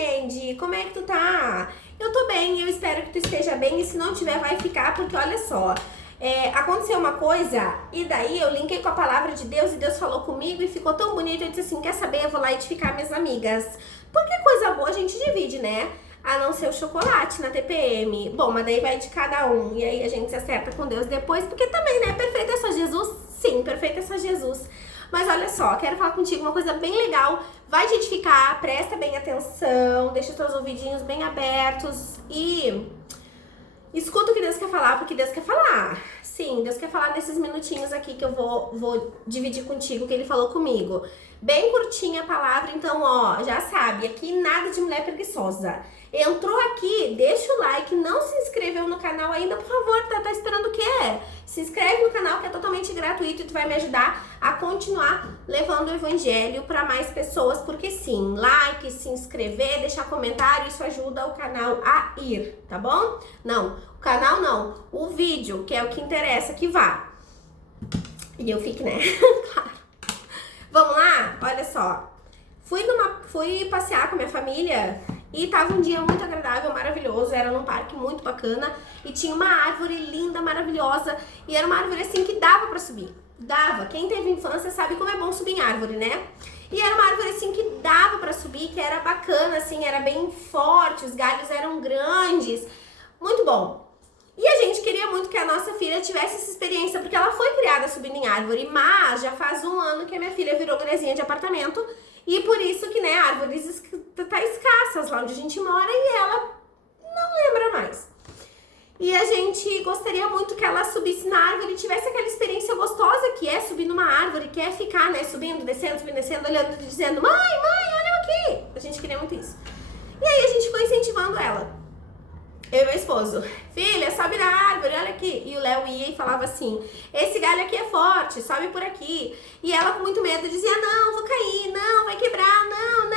Neide, como é que tu tá? Eu tô bem, eu espero que tu esteja bem e se não tiver vai ficar, porque olha só, aconteceu uma coisa e daí eu linkei com a palavra de Deus e Deus falou comigo e ficou tão bonito, eu disse assim, quer saber, eu vou lá edificar minhas amigas, porque coisa boa a gente divide, né? A não ser o chocolate na TPM. Bom, mas daí vai de cada um. E aí a gente se acerta com Deus depois. Porque também, né? Perfeito é só Jesus? Sim, perfeito é só Jesus. Mas olha só, quero falar contigo uma coisa bem legal. Vai te edificar, presta bem atenção. Deixa os teus ouvidinhos bem abertos. E escuta o que Deus quer falar, porque Deus quer falar. Sim, Deus quer falar nesses minutinhos aqui que eu vou dividir contigo o que Ele falou comigo. Bem curtinha a palavra, então ó, já sabe, aqui nada de mulher preguiçosa. Entrou aqui, deixa o like, não se inscreveu no canal ainda, por favor, tá esperando o quê? Se inscreve no canal que é totalmente gratuito e tu vai me ajudar a continuar levando o evangelho para mais pessoas, porque sim, like, se inscrever, deixar comentário, isso ajuda o canal a ir, tá bom? Não, o canal não, o vídeo, que é o que interessa, que vá. E eu fique, né? Claro. Vamos lá? Olha só. Fui passear com a minha família e tava um dia muito agradável, maravilhoso. Era num parque muito bacana e tinha uma árvore linda, maravilhosa. E era uma árvore assim que dava pra subir. Dava. Quem teve infância sabe como é bom subir em árvore, né? E era uma árvore assim que dava pra subir, que era bacana, assim, era bem forte, os galhos eram grandes. Muito bom. E a gente queria muito que a nossa filha tivesse essa experiência, porque ela foi criada subindo em árvore, mas já faz um ano que a minha filha virou guriazinha de apartamento, e por isso que, né, árvores tá escassas lá onde a gente mora, e ela não lembra mais. E a gente gostaria muito que ela subisse na árvore e tivesse aquela experiência gostosa que é subir numa árvore, que é ficar, né, subindo, descendo, olhando e dizendo, mãe, olha aqui. A gente queria muito isso. E aí a gente ficou incentivando ela. Eu e meu esposo, filha, sobe na árvore, olha aqui. E o Léo ia e falava assim, esse galho aqui é forte, sobe por aqui. E ela com muito medo dizia, não, vou cair, não, vai quebrar, não.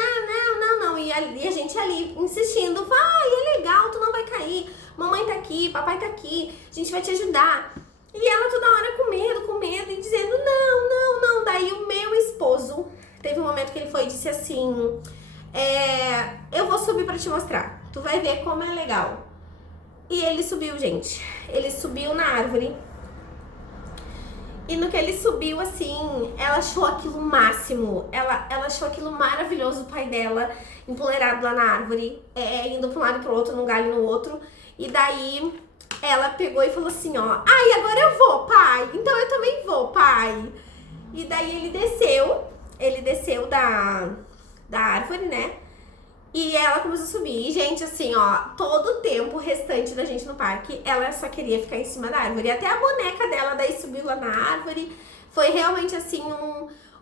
E a gente ali insistindo, vai, é legal, tu não vai cair. Mamãe tá aqui, papai tá aqui, a gente vai te ajudar. E ela toda hora com medo e dizendo, não. Daí o meu esposo, teve um momento que ele foi e disse assim, eu vou subir pra te mostrar, tu vai ver como é legal. E ele subiu, gente. Ele subiu na árvore. E no que ele subiu, assim, ela achou aquilo máximo. Ela achou aquilo maravilhoso, o pai dela, empoleirado lá na árvore, indo pra um lado e pro outro, num galho no outro. E daí ela pegou e falou assim, ó, ai, agora eu vou, pai. Então eu também vou, pai. E daí ele desceu da árvore, né? E ela começou a subir. E, gente, assim, ó, todo o tempo restante da gente no parque, ela só queria ficar em cima da árvore. E até a boneca dela daí subiu lá na árvore. Foi realmente, assim,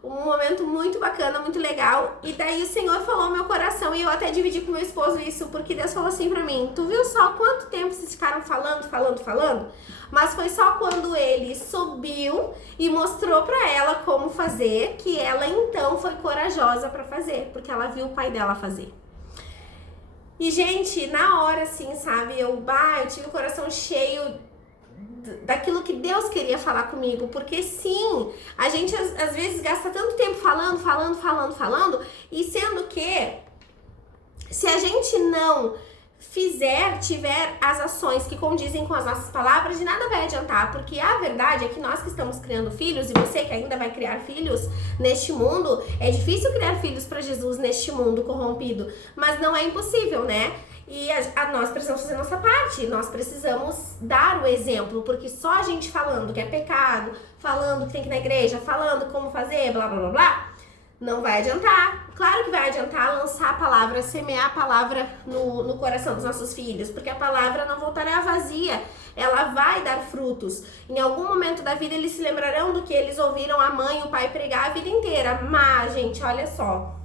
um momento muito bacana, muito legal. E daí o Senhor falou no meu coração, e eu até dividi com meu esposo isso, porque Deus falou assim pra mim, tu viu só quanto tempo vocês ficaram falando? Mas foi só quando ele subiu e mostrou pra ela como fazer, que ela então foi corajosa pra fazer, porque ela viu o pai dela fazer. E, gente, na hora, assim, sabe, eu tive o coração cheio daquilo que Deus queria falar comigo, porque sim, a gente às vezes gasta tanto tempo falando, e sendo que se a gente não tiver as ações que condizem com as nossas palavras, de nada vai adiantar, porque a verdade é que nós que estamos criando filhos, e você que ainda vai criar filhos neste mundo, é difícil criar filhos para Jesus neste mundo corrompido, mas não é impossível, né? E nós precisamos fazer a nossa parte, nós precisamos dar o exemplo, porque só a gente falando que é pecado, falando que tem que ir na igreja, falando como fazer, blá blá blá blá, não vai adiantar. Claro que vai adiantar lançar a palavra, semear a palavra no coração dos nossos filhos, porque a palavra não voltará vazia, ela vai dar frutos. Em algum momento da vida eles se lembrarão do que eles ouviram a mãe e o pai pregar a vida inteira. Mas, gente, olha só,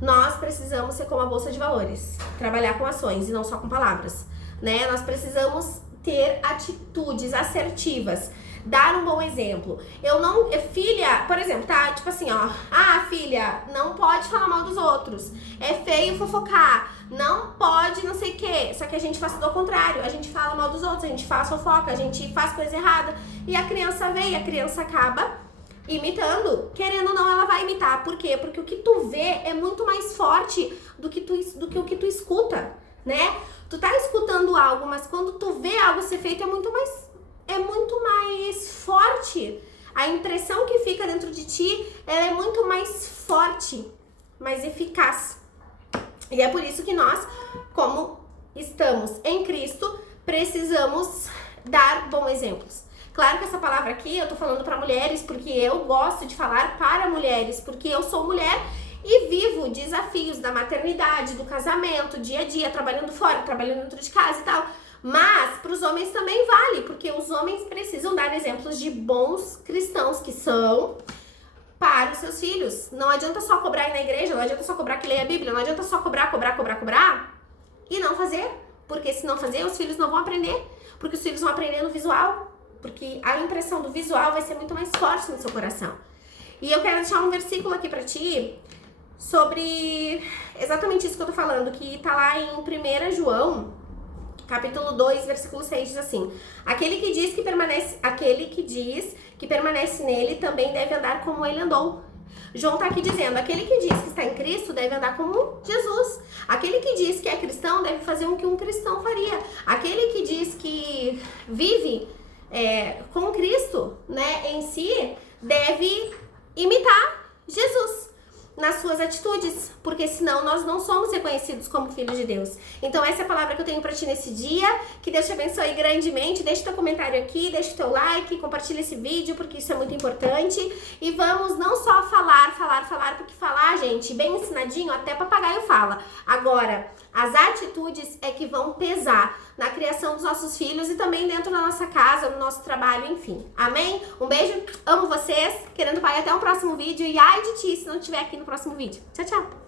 nós precisamos ser como a bolsa de valores, trabalhar com ações e não só com palavras, né? Nós precisamos ter atitudes assertivas, dar um bom exemplo. Filha, por exemplo, tá? Tipo assim, ó, filha, não pode falar mal dos outros, é feio fofocar, não pode não sei o quê. Só que a gente faz tudo ao contrário, a gente fala mal dos outros, a gente faz fofoca, a gente faz coisa errada, e a criança vem, e a criança acaba imitando, querendo ou não, ela vai imitar. Por quê? Porque o que tu vê é muito mais forte do que o que tu escuta, né? Tu tá escutando algo, mas quando tu vê algo ser feito é muito mais forte. A impressão que fica dentro de ti, ela é muito mais forte, mais eficaz. E é por isso que nós, como estamos em Cristo, precisamos dar bons exemplos. Claro que essa palavra aqui eu tô falando para mulheres porque eu gosto de falar para mulheres, porque eu sou mulher e vivo desafios da maternidade, do casamento, dia a dia, trabalhando fora, trabalhando dentro de casa e tal. Mas para os homens também vale, porque os homens precisam dar exemplos de bons cristãos que são para os seus filhos. Não adianta só cobrar ir na igreja, não adianta só cobrar que leia a Bíblia, não adianta só cobrar e não fazer. Porque se não fazer, os filhos não vão aprender. Porque os filhos vão aprender no visual. Porque a impressão do visual vai ser muito mais forte no seu coração. E eu quero deixar um versículo aqui pra ti sobre exatamente isso que eu tô falando, que tá lá em 1 João, capítulo 2, versículo 6, diz assim: aquele que diz que permanece nele também deve andar como ele andou. João tá aqui dizendo, aquele que diz que está em Cristo deve andar como Jesus. Aquele que diz que é cristão deve fazer o que um cristão faria. Aquele que diz que vive com Cristo, né, em si, deve imitar Jesus nas suas atitudes, porque senão nós não somos reconhecidos como filhos de Deus. Então essa é a palavra que eu tenho pra ti nesse dia. Que Deus te abençoe grandemente. Deixa teu comentário aqui, deixa teu like, compartilha esse vídeo, porque isso é muito importante. E vamos não só falar, porque falar, gente, bem ensinadinho, até papagaio fala. Agora, as atitudes é que vão pesar na criação dos nossos filhos e também dentro da nossa casa, no nosso trabalho, enfim. Amém? Um beijo, amo vocês, querendo Pai, até o próximo vídeo. E ai de ti se não estiver aqui no próximo vídeo. Tchau, tchau!